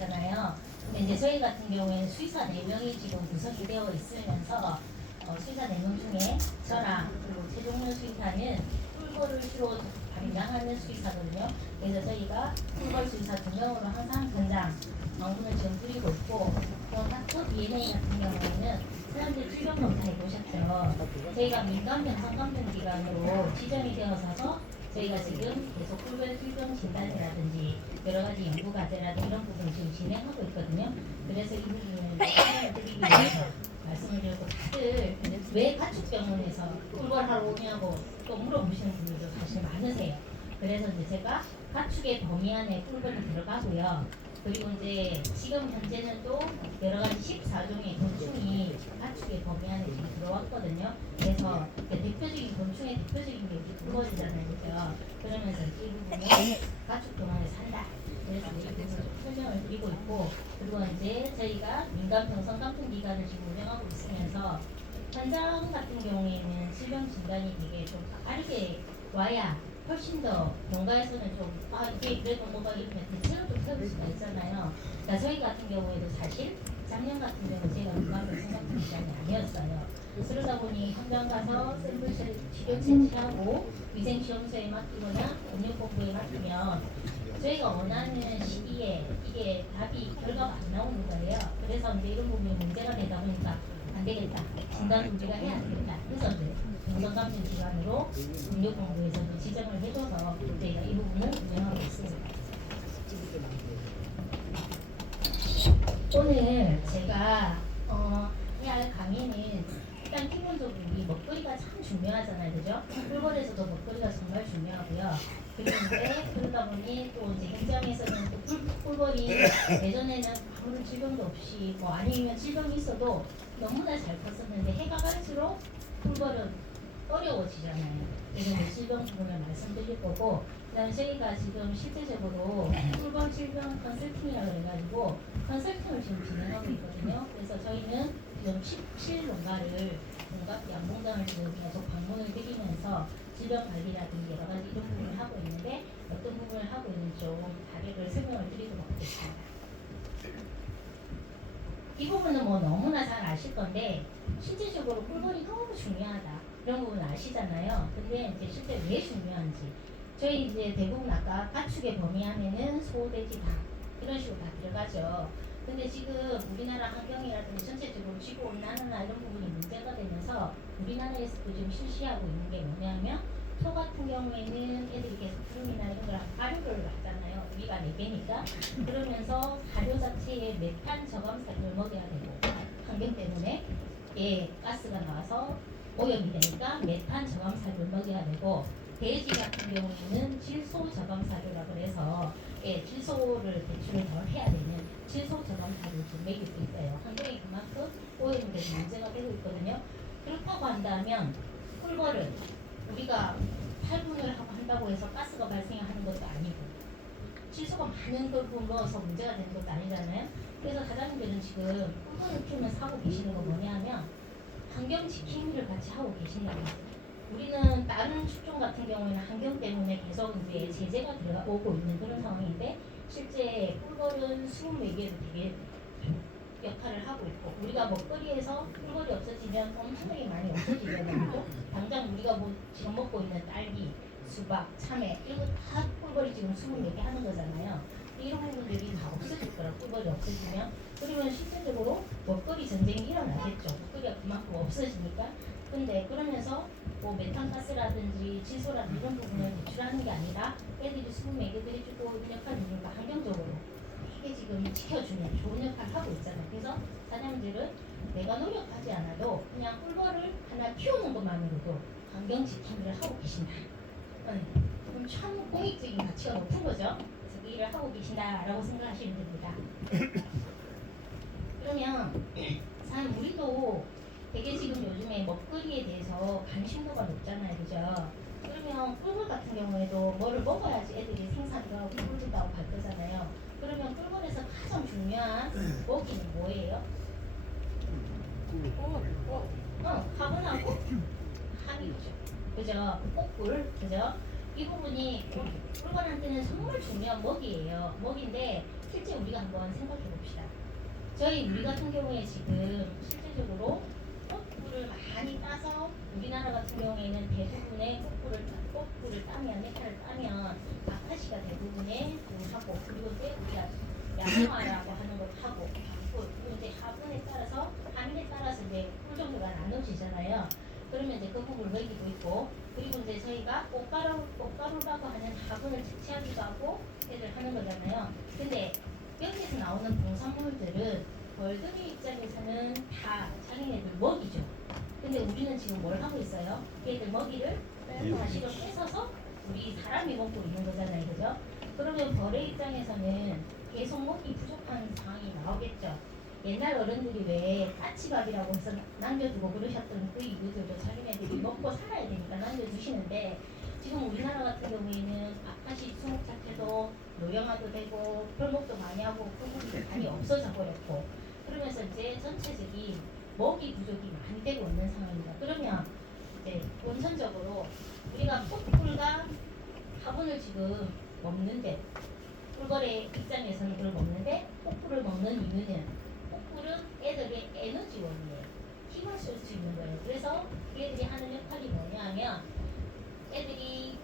있잖아요. 근데 이제 저희 같은 경우에는 수의사 4명이 지금 구성이 되어 있으면서 수의사 4명 중에 저랑 그리고 최종료 수의사는 꿀벌을 주로 담당하는 수의사거든요. 그래서 저희가 꿀벌 수의사 2명으로 항상 현장 방문을 지금 드리고 있고, 또 닥터 DNA 같은 경우에는 사람들 출병 검사 해보셨죠. 저희가 민간 병상감정 기관으로 지정이 되어서 저희가 지금 계속 꿀벌 출병 진단이라든지 여러 가지 연구 과제라든지 이런 부분을 지금 진행하고 있거든요. 그래서 이 부분을 설명을 드리기 위해서 말씀을 드리고, 다들 왜 가축병원에서 꿀벌하러 오냐고 또 물어보시는 분들도 사실 많으세요. 그래서 이제 제가 가축의 범위 안에 꿀벌이 들어가고요. 그리고 이제 지금 현재는 또 여러 가지 14종의 곤충이 가축의 범위 안에 지금 들어왔거든요. 그래서 대표적인 곤충의 대표적인 게 이제 꿀벌이잖아요, 그죠? 그러면서 이 부분이 가축병원에 산다. 그래서 이 부분을 좀 설명을 드리고 있고, 그리고 이제 저희가 민간 병상 감정 기관을 지금 운영하고 있으면서 현장 같은 경우에는 질병 진단이 되게 좀 빠르게 와야 훨씬 더 농가에서는 좀 이게 그래도 뭐가 이렇게 대체로 좀 세울 수가 있잖아요. 그러니까 저희 같은 경우에도 사실 작년 같은 경우 제가 농가를 생각하는 기간이 아니었어요. 그러다 보니 현장 가서 샘플 치료 채취하고 위생 시험소에 맡기거나 운영본부에 맡기면 저희가 원하는 시기에 이게 답이 결과가 안 나오는 거예요. 그래서 이제 이런 부분이 문제가 되다 보니까 안 되겠다. 진단 우리가 해야 되겠다. 그래서 이제 병상감정 기관으로 운영본부에서도 지정을 해줘서 저희가 이 부분을 운영하고 있습니다. 오늘 제가 해야 할 강의는 일단 기본적으로 이 먹거리가 참 중요하잖아요, 그죠? 꿀벌에서도 먹거리가 정말 중요하고요. 그런데 그러다 보니 또 이제 현장에서는 또 꿀벌이 예전에는 아무런 질병도 없이 뭐 아니면 질병이 있어도 너무나 잘 컸었는데 해가 갈수록 꿀벌은 어려워지잖아요. 그래서 질병 부분을 말씀드릴 거고, 그다음에 저희가 지금 실제적으로 꿀벌 질병 컨설팅이라고 해가지고 컨설팅을 지금 진행하고 있거든요. 그래서 저희는 지금 17농가를 양봉장을 지금 계속 방문을 드리면서 질병 관리라든지 여러 가지 이런 부분을 하고 있는데, 어떤 부분을 하고 있는지 좀 다르게 설명을 드리도록 하겠습니다. 이 부분은 뭐 너무나 잘 아실 건데, 실질적으로 꿀벌이 너무 중요하다 이런 부분 아시잖아요. 근데 이제 실제 왜 중요한지, 저희 이제 대부분 아까 가축의 범위 안에는 소, 돼지, 닭 이런 식으로 다 들어가죠. 근데 지금 우리나라 환경이라든지 전체적으로 지구온난화나 이런 부분이 문제가 되면서 우리나라에서도 지금 실시하고 있는 게 뭐냐면, 소 같은 경우에는 애들이 계속 구름이나 이런 거랑 발효를 하잖아요. 우리가 4개니까. 그러면서 발효 자체에 메탄 저감살을 먹여야 되고, 환경 때문에 가스가 나와서 오염이 되니까 메탄 저감살을 먹여야 되고, 돼지 같은 경우에는 질소 저감사료라고 해서 질소를 배출을 덜 해야 되는 질소 저감사료를 좀 먹일 수 있어요. 환경이 그만큼 오염이 돼서 문제가 되고 있거든요. 그렇다고 한다면 꿀벌은 우리가 탈분을 하고 한다고 해서 가스가 발생하는 것도 아니고 질소가 많은 걸 넣어서 문제가 되는 것도 아니잖아요. 그래서 사장님들은 지금 꿀벌을 키우면서 하고 계시는 거 뭐냐면 환경 지킴이를 같이 하고 계신다는 거예요. 우리는 다른 축종 같은 경우에는 환경 때문에 계속 이제 제재가 들어오고 있는 그런 상황인데, 실제 꿀벌은 수분 매개로 되게 역할을 하고 있고, 우리가 먹거리에서 꿀벌이 없어지면 엄청나게 많이 없어지잖아요. 당장 우리가 뭐 지금 먹고 있는 딸기, 수박, 참외 이런 거 다 꿀벌이 지금 수분 매개 하는 거잖아요. 이런 부분들이 다 없어질 거라, 꿀벌이 없어지면. 그러면 실질적으로 먹거리 전쟁이 일어나겠죠. 먹거리가 그만큼 없어지니까. 근데 그러면서 뭐 메탄가스라든지 질소라든지 이런 부분을 배출하는 게 아니라 애들이 수분 매개들이주고 있는 역할이니까 환경적으로 이게 지금 지켜주는 좋은 역할을 하고 있잖아요. 그래서 사장님들은 내가 노력하지 않아도 그냥 꿀벌을 하나 키우는 것만으로도 환경 지킴이를 하고 계신다. 그럼 참 공익적인 가치가 높은 거죠. 그래서 그 일을 하고 계신다라고 생각하시면 됩니다. 그러면 사실 우리도 되게 지금 요즘에 먹거리에 대해서 관심도가 높잖아요, 그죠? 그러면 꿀벌 같은 경우에도 뭐를 먹어야지 애들이 생산도 하고 꿀도 하고 갈 거잖아요. 그러면 꿀벌에서 가장 중요한 먹이는 뭐예요? 화분하고 합이죠, 그죠? 꽃꿀, 그죠? 이 부분이 꿀벌한테는 정말 중요한 먹이에요. 먹인데 실제 우리가 한번 생각해 봅시다. 저희 우리 같은 경우에 지금 실제적으로 꽃꿀을 많이 따서 우리나라 같은 경우에는 대부분의 꽃꿀을 따면 네타를 따면 아카시가 대부분의 하고 그리고 이제 우리가 야생화라고 하는 걸 하고 그리고 이제 화분에 따라서 화면에 따라서 이제 꿀 종류가 나눠지잖아요. 그러면 이제 그 부분을 먹이고 있고 그리고 이제 저희가 꽃가루라고 하는 화분을 채취하기도 하고 애들 하는 거잖아요. 근데 여기에서 나오는 공산물들은 벌들이 입장에서는 다 자기네들 먹이죠. 근데 우리는 지금 뭘 하고 있어요? 얘들 먹이를 다시로 뺏어서 우리 사람이 먹고 있는 거잖아요. 그죠? 그러면 벌의 입장에서는 계속 먹이 부족한 상황이 나오겠죠. 옛날 어른들이 왜 까치밥이라고 해서 남겨두고 그러셨던 그 이유들도 자기네들이 먹고 살아야 되니까 남겨두시는데 지금 우리나라 같은 경우에는 아카시 수목 자체도 노령화도 되고 벌목도 많이 하고 그물이 많이 없어져 버렸고 그러면서 이제 전체적인 먹이 부족이 많이 되고 있는 상황입니다. 그러면 이제 원천적으로 우리가 꽃꿀과 화분을 지금 먹는데 꿀벌의 입장에서는 그걸 먹는데 꽃꿀을 먹는 이유는 꽃꿀은 애들의 에너지원이에요. 힘을 쓸 수 있는 거예요. 그래서 얘들이 하는 역할이 뭐냐면 애들이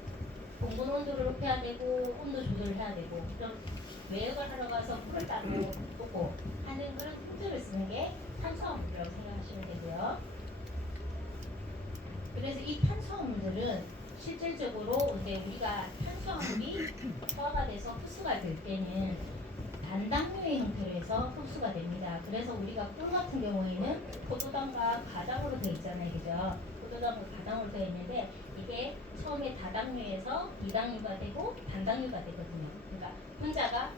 공분 온도를 높여야 되고 온도 조절을 해야 되고 좀 외역을 하러 가서 꿀을 따고 오고 하는 그런 품질을 쓰는 게 탄수화물이라고 생각하시면 되고요. 그래서 이 탄수화물들은 실질적으로 이제 우리가 탄수화물이 소화가 돼서 흡수가 될 때는 단당류의 형태로 해서 흡수가 됩니다. 그래서 우리가 꿀 같은 경우에는 포도당과 가당으로 되어 있잖아요. 그죠? 포도당과 가당으로 되어 있는데 이게 처음에 다당류에서 비당류가 되고 단당류가 되거든요. 그러니까 분자가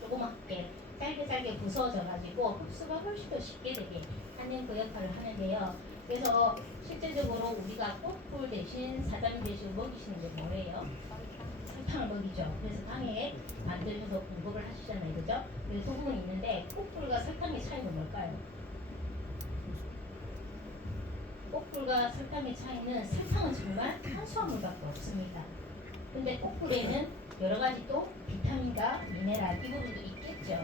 조그맣게 짧게 부서져 가지고 흡수가 훨씬 더 쉽게 되게 하는 그 역할을 하는데요. 그래서 실제적으로 우리가 꽃꿀 대신 사장 대신 먹이시는 게 뭐예요? 설탕을 먹이죠. 그래서 당에 만들어서 공급을 하시잖아요. 그죠? 그래서 두 부분이 있는데 꽃꿀과 설탕의 차이는 뭘까요? 꽃꿀과 설탕의 차이는 설탕은 정말 탄수화물밖에 없습니다. 근데 꽃꿀에는 여러 가지 또 비타민과 미네랄 이 부분도 있겠죠.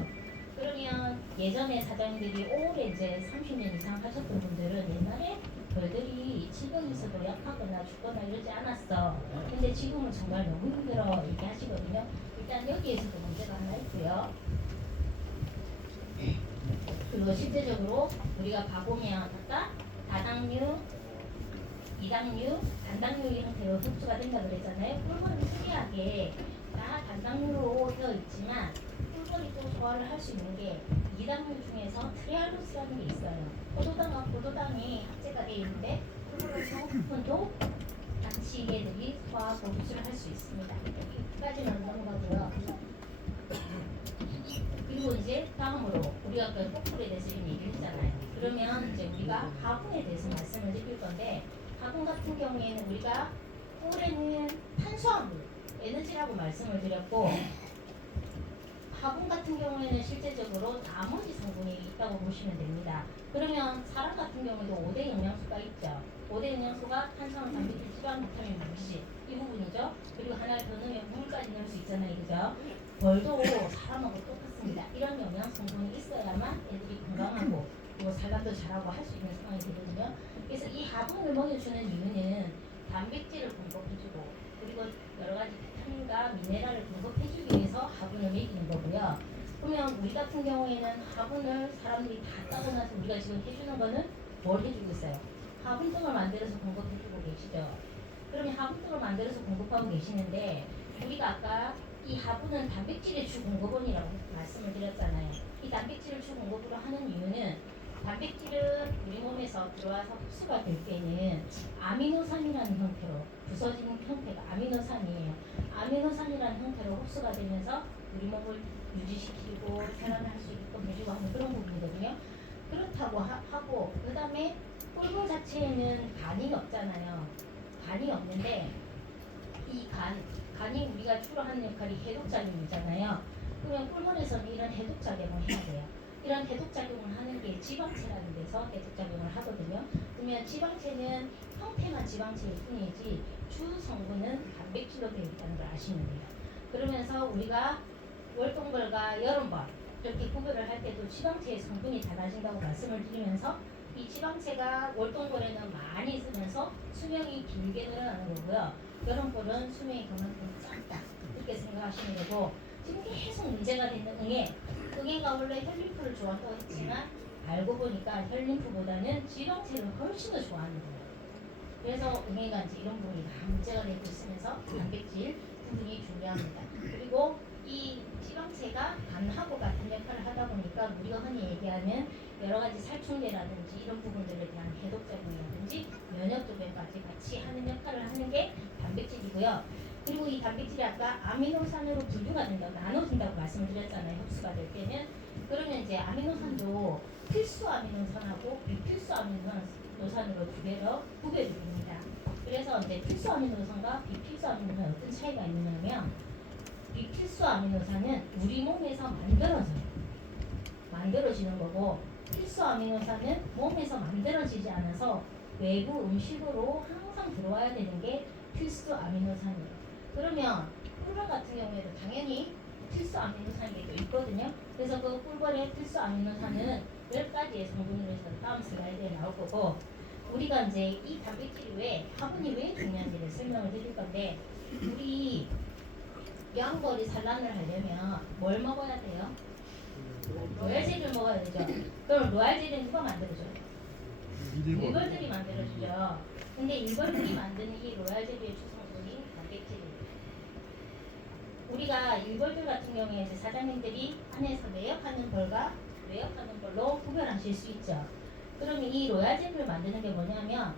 그러면 예전에 사장님들이 오래 이제 30년 이상 하셨던 분들은 옛날에 벌들이 질병에서도 약하거나 죽거나 이러지 않았어. 근데 지금은 정말 너무 힘들어 얘기하시거든요. 일단 여기에서도 문제가 하나 있고요. 그리고 실제적으로 우리가 봐보면 아까 다당류, 이당류, 단당류 형태로 흡수가 된다 그랬잖아요. 꿀벌은 특이하게 다 단당류로 되어 있지만 꿀벌이 또 소화를 할 수 있는 게 이당류 중에서 트리알로스라는 게 있어요. 포도당과 포도당이 합체가 되어 있는데 꿀벌의 성분도 같이 얘들이 소화하고 흡수를 할 수 있습니다. 여기까지는 넘어가고요. 그리고 이제 다음으로 우리가 그 꽃꿀에 대해서 지금 얘기를 했잖아요. 그러면 이제 우리가 화분에 대해서 말씀을 드릴 건데 화분 같은 경우에는 우리가 꿀에는 탄수화물, 에너지라고 말씀을 드렸고 화분 같은 경우에는 실제적으로 나머지 성분이 있다고 보시면 됩니다. 그러면 사람 같은 경우에도 5대 영양소가 있죠. 5대 영양소가 탄수화물, 단백질, 지방, 비타민, 물질 이 부분이죠. 그리고 하나를 더 넣으면 물까지 넣을 수 있잖아요. 그죠? 벌도 사람하고 똑같습니다. 이런 영양 성분이 있어야만 애들이 건강하고 그리고 산란도 잘하고 할 수 있는 상황이 되거든요. 그래서 이 화분을 먹여주는 이유는 단백질을 공급해주고 그리고 여러 가지 비타민과 미네랄을 공급해주기 위해서 화분을 먹이는 거고요. 그러면 우리 같은 경우에는 화분을 사람들이 다 따고 나서 우리가 지금 해주는 거는 뭘 해주고 있어요? 화분등을 만들어서 공급해주고 계시죠. 그러면 화분등을 만들어서 공급하고 계시는데 우리가 아까 이 화분은 단백질의 주 공급원이라고 말씀을 드렸잖아요. 이 단백질을 주 공급으로 하는 이유는 단백질은 우리 몸에서 들어와서 흡수가 될 때는 아미노산이라는 형태로 부서지는 형태가 아미노산이에요. 아미노산이라는 형태로 흡수가 되면서 우리 몸을 유지시키고 생활을 할 수 있게끔 해주고 하는 그런 부분이거든요. 그렇다고 하고 그 다음에 꿀물 자체에는 간이 없잖아요. 간이 없는데 이 간이 우리가 주로 하는 역할이 해독작용이잖아요. 그러면 꿀물에서는 이런 해독작용을 해야 돼요. 이런 해독작용을 하는 게 지방체라는 데서 해독작용을 하거든요. 그러면 지방체는 형태만 지방체일 뿐이지 주 성분은 단백질로 되어 있다는 걸 아시면 돼요. 그러면서 우리가 월동벌과 여름벌 이렇게 구별을 할 때도 지방체의 성분이 달라진다고 말씀을 드리면서 이 지방체가 월동벌에는 많이 있으면서 수명이 길게 늘어나는 거고요. 여름벌은 수명이 그만큼 짧다 이렇게 생각하시면 되고 지금 계속 문제가 되는 응애가 원래 혈림프를 좋아한다고 했지만 알고 보니까 혈림프보다는 지방체를 훨씬 더 좋아하는 거예요. 그래서 응애가 이제 이런 부분이 다 문제가 되고 있으면서 단백질 부분이 중요합니다. 그리고 이 지방체가 간하고 같은 역할을 하다 보니까 우리가 흔히 얘기하는 여러 가지 살충제라든지 이런 부분들에 대한 해독작용이라든지 면역 조절까지 같이 하는 역할을 하는 게 단백질이고요. 그리고 이 단백질이 아까 아미노산으로 분류가 된다고 나눠진다고 말씀을 드렸잖아요. 흡수가 될 때는 그러면 이제 아미노산도 필수 아미노산하고 비필수 아미노산으로 두 개로 구별이 됩니다. 그래서 이제 필수 아미노산과 비필수 아미노산 어떤 차이가 있느냐면 비필수 아미노산은 우리 몸에서 만들어지는 거고 필수 아미노산은 몸에서 만들어지지 않아서 외부 음식으로 항상 들어와야 되는 게 필수 아미노산이에요. 그러면 꿀벌 같은 경우에도 당연히 필수 아미노산이 또 있거든요. 그래서 그 꿀벌의 필수 아미노산은 10가지의 성분으로 해서 다음 슬라이드에 나올 거고 우리가 이제 이 단백질이 화분이 왜 중요한지를 설명을 드릴 건데 우리 뼈한벌이 산란을 하려면 뭘 먹어야 돼요? 로얄젤을 먹어야 되죠. 그럼 로얄젤은 누가 만들어줘요? 일벌들이 만들어주죠. 근데 일벌들이 만드는 이 로얄젤의 주성분이 단백질입니다. 우리가 일벌들 같은 경우에 이제 사장님들이 안에서 매역하는 벌과 외역하는 벌로 구별하실 수 있죠. 그러면 이 로얄젤을 만드는 게 뭐냐면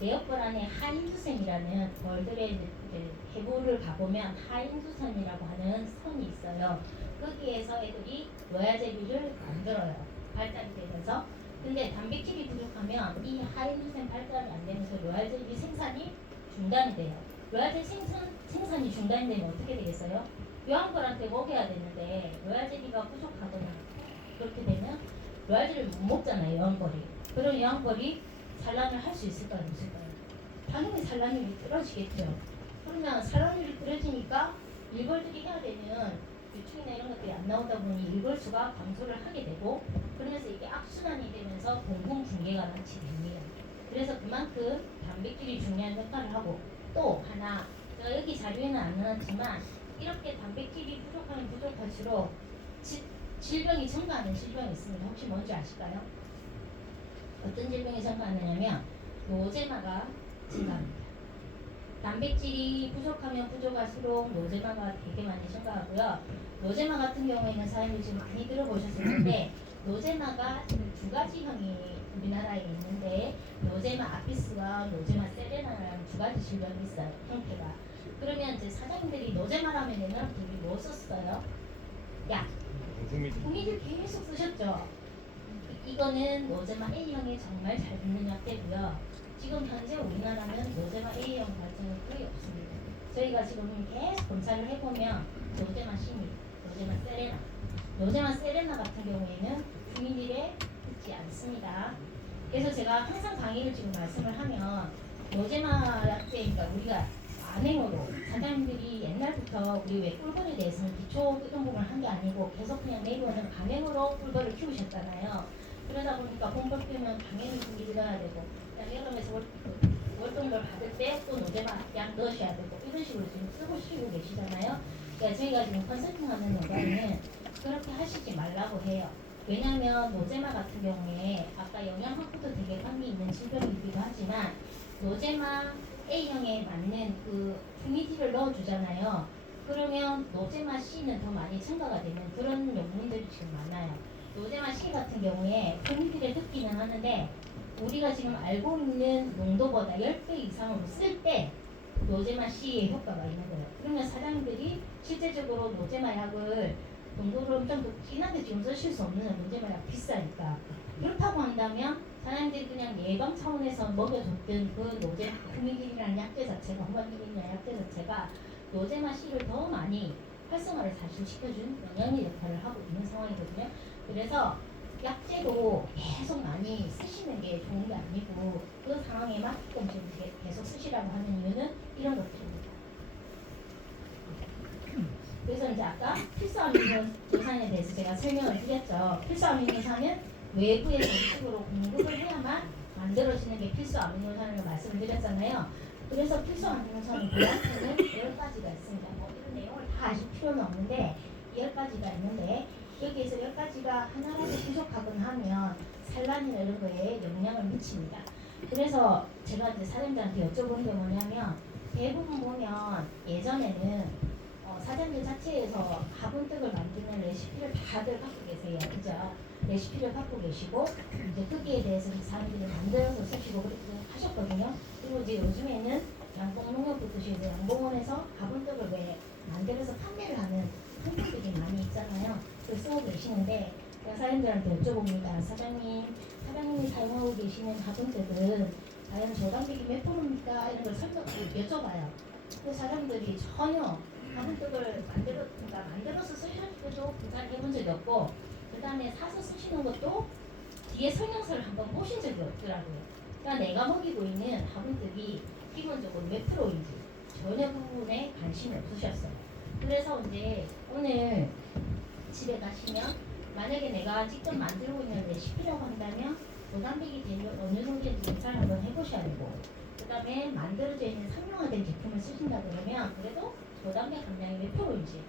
매역벌 안에 하인두센이라는 벌들의 이제 해부를 가보면 하인두센이라고 하는 선이 있어요. 거기에서 애들이 로얄젤리를 만들어요. 발달이 되면서. 근데 단백질이 부족하면 이 하인두센 발달이 안 되면서 로얄젤리 생산이 중단이 돼요. 로얄젤 생산이 중단이 되면 어떻게 되겠어요? 요한벌한테 먹여야 되는데 로얄젤리가 부족하거나 그렇게 되면 로얄젤리를 못 먹잖아요. 요한벌이. 그럼 요한벌이 산란을 할 수 있을까요? 없을까요? 당연히 산란율이 떨어지겠죠. 그러면 산란율이 떨어지니까 일벌들이 해야 되는 유충이나 이런 것들이 안 나오다 보니 일벌수가 감소를 하게 되고 그러면서 이게 악순환이 되면서 공공 붕괴가 납치됩니다. 그래서 그만큼 단백질이 중요한 역할을 하고 또 하나 제가 여기 자료에는 안 나왔지만 이렇게 단백질이 부족하면 부족할수록 질병이 증가하는 질병이 있습니다. 혹시 뭔지 아실까요? 어떤 질병이 증가하느냐면 노제마가 증가합니다. 단백질이 부족하면 부족할수록 노제마가 되게 많이 증가하고요. 노제마 같은 경우에는 사람들이 지금 많이 들어보셨을 텐데 노제마가 두 가지 형이 우리나라에 있는데 노제마 아피스와 노제마 세레나라는 두 가지 질병이 있어요. 형태가. 그러면 이제 사장님들이 노제마라면은 우리 뭐 썼어요? 약. 종이들 계속 쓰셨죠. 이거는 노제마 A형에 정말 잘 붙는 약재고요. 지금 현재 우리나라는 노제마 A형 발전은 거의 없습니다. 저희가 지금 계속 검사를 해보면 노제마 시미, 노제마 세레나, 노제마 세레나 같은 경우에는 주민들에 듣지 않습니다. 그래서 제가 항상 강의를 지금 말씀을 하면 노제마 약재니까 우리가 안행으로 사장님들이 옛날부터 우리 왜 꿀벌에 대해서는 기초 교정공을 한 게 아니고 계속 그냥 내부는 간행으로 꿀벌을 키우셨잖아요. 그러다 보니까 본벌 키우면 당연히 분기를 넣어야 되고 여름에서 월동벌 받을 때 또 노제마 약 넣으셔야 되고 이런 식으로 지금 쓰고 쉬고 계시잖아요. 그러니까 저희가 지금 컨설팅하는 여자는 그렇게 하시지 말라고 해요. 왜냐하면 노제마 같은 경우에 아까 영양학부도 되게 관계 있는 질병이기도 하지만 노제마 A형에 맞는 그 휴미디를 넣어주잖아요. 그러면 노제마 C는 더 많이 첨가가 되는 그런 용문들이 지금 많아요. 노제마 C 같은 경우에 휴미디를 듣기는 하는데 우리가 지금 알고 있는 농도보다 10배 이상으로 쓸 때 노제마 C의 효과가 있는 거예요. 그러면 사장님들이 실제적으로 노제마 약을 농도를 엄청 더 진하게 지금 쓰실 수 없는 노제마 약 비싸니까 그렇다고 한다면 사람들이 그냥 예방 차원에서 먹여줬던 그 노제마 후미딘이라는 약재 자체가 후미딘이라는 약재 자체가 노제마 C를 더 많이 활성화를 사실 시켜준 영양의 역할을 하고 있는 상황이거든요. 그래서 약재도 계속 많이 쓰시는 게 좋은 게 아니고 그 상황에 맞게끔 지금 계속 쓰시라고 하는 이유는 이런 것들입니다. 그래서 이제 아까 필수 아미노산에 대해서 제가 설명을 드렸죠. 필수 아미노산은 외부의 정식으로 공급을 해야만 만들어지는 게 필수 아미노산을 말씀을 드렸잖아요. 그래서 필수 아미노산은 우리한테는 10가지가 있습니다. 뭐 이런 내용을 다 아실 필요는 없는데 10가지가 있는데 여기에서 10가지가 하나라도 부족하거나 하면 산란이나 이런 거에 영향을 미칩니다. 그래서 제가 이제 사장님들한테 여쭤본 게 뭐냐면 대부분 보면 예전에는 사장님 자체에서 화분떡을 만드는 레시피를 다들 갖고 계세요. 그죠? 레시피를 갖고 계시고 이제 거기에 대해서 사람들이 만들어서 쓰시고 그렇게 하셨거든요. 그리고 이제 요즘에는 양봉농협부터 이제 양봉원에서 화분떡을 왜 만들어서 판매를 하는 품목들이 많이 있잖아요. 그걸 쓰고 계시는데 제가 사장님들한테 여쭤봅니다. 사장님이 사용하고 계시는 화분떡은 과연 저당비기 몇 프로입니까? 이런 걸 여쭤봐요. 그 사람들이 전혀 화분떡을 만들어서 쓰셔도 부산 해본 적이 없고 그 다음에 사서 쓰시는 것도 뒤에 설명서를 한번 보신 적이 없더라고요. 그러니까 내가 먹이고 있는 화분떡이 기본적으로 몇 프로인지 전혀 그 부분에 관심이 없으셨어요. 그래서 이제 오늘 집에 가시면 만약에 내가 직접 만들고 있는 레시피라고 한다면 고단백이 재료 어느 정도인지 검사를 한번 해보셔야 되고 그 다음에 만들어져 있는 상용화된 제품을 쓰신다 그러면 그래도 저단백 함량이 몇 프로인지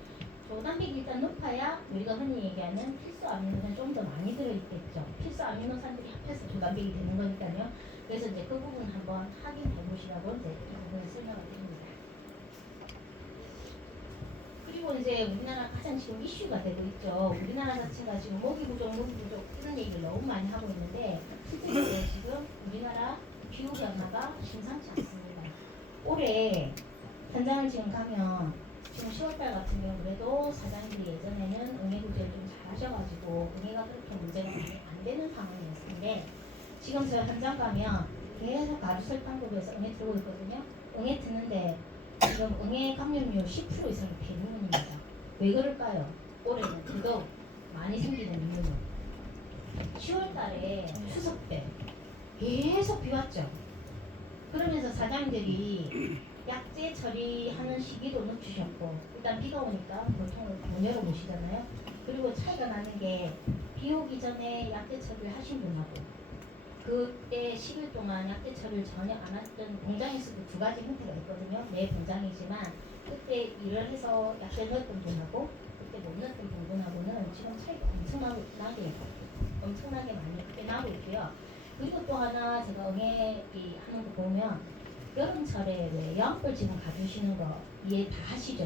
저단백이 일단 높아야 우리가 흔히 얘기하는 필수 아미노산 좀 더 많이 들어있겠죠. 필수 아미노산들이 합해서 저단백이 되는 거니까요. 그래서 이제 그 부분 한번 확인해 보시라고 이제 이 부분을 설명을 드립니다. 그리고 이제 우리나라 가장 지금 이슈가 되고 있죠. 우리나라 자체가 지금 먹이 부족 이런 얘기를 너무 많이 하고 있는데 실제로 지금 우리나라 기후 변화가 심상치 않습니다. 올해 현장을 지금 가면 지금 10월달 같은 경우 그래도 사장님들이 예전에는 응애 구제를 좀 잘하셔가지고 응애가 그렇게 문제가 많이 안 되는 상황이었는데 지금 저 현장 가면 계속 가루설 방법에서 응애 들고 있거든요. 응애 트는데 지금 응애 감염률 10% 이상이 대부분입니다. 왜 그럴까요? 올해는 더더욱 많이 생기는 이유는 10월달에 추석 때 계속 비 왔죠. 그러면서 사장님들이 약재 처리하는 시기도 늦추셨고 일단 비가 오니까 보통을 못 열어보시잖아요. 그리고 차이가 나는 게 비 오기 전에 약재 처리를 하신 분하고 그때 10일 동안 약재 처리를 전혀 안 했던 공장에서도 두 가지 형태가 있거든요. 내 공장이지만 그때 일을 해서 약재 넣었던 분하고 그때 못 넣었던 분하고는 지금 차이가 엄청나게 많이 크게 나고 있고요. 그리고 또 하나 제가 응애 하는 거 보면 여름철에 왜 여왕벌 지금 가두시는 거 이해 다 하시죠?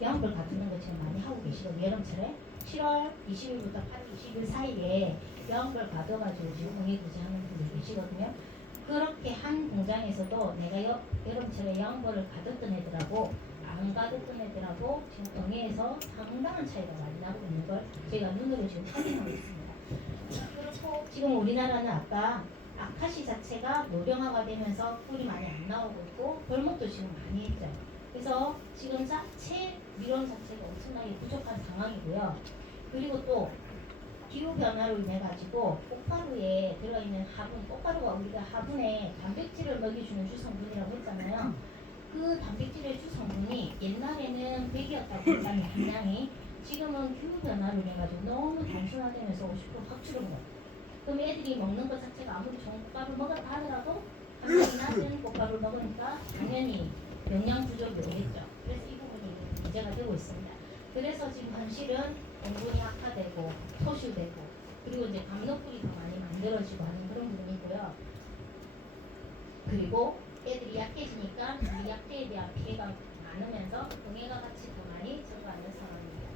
여왕벌 가두는 거 지금 많이 하고 계시거든요. 여름철에 7월 20일부터 8월 20일 사이에 여왕벌 가둬가지고 지금 응애 구제하는 분들 계시거든요. 그렇게 한 공장에서도 내가 여름철에 여왕벌을 가뒀던 애들하고 안 가뒀던 애들하고 지금 응애에서 상당한 차이가 많이 나고 있는 걸 저희가 눈으로 지금 확인하고 있습니다. 그렇고 지금 우리나라는 아까 아카시 자체가 노령화가 되면서 꿀이 많이 안 나오고 있고 벌목도 지금 많이 했죠. 그래서 지금 자체 밀원 자체가 엄청나게 부족한 상황이고요. 그리고 또 기후 변화로 인해 가지고 꽃가루에 들어있는 화분, 꽃가루가 우리가 화분에 단백질을 먹여주는 주성분이라고 했잖아요. 그 단백질의 주성분이 옛날에는 100이었다고 했다는 함량이 지금은 기후 변화로 인해 가지고 너무 단순화되면서 50% 확 줄은 거예요. 그럼 애들이 먹는 것 자체가 아무리 좋은 꽃가루 먹었다 하더라도 함량이 낮은 꽃가루를 먹으니까 당연히 영양 부족이 오겠죠. 그래서 이 부분이 문제가 되고 있습니다. 그래서 지금 현실은 공분이 악화되고 소실되고 그리고 이제 감로꿀이 더 많이 만들어지고 하는 그런 부분이고요. 그리고 애들이 약해지니까 이 약재에 대한 피해가 많으면서 응애가 같이 더 많이 증가하는 상황입니다.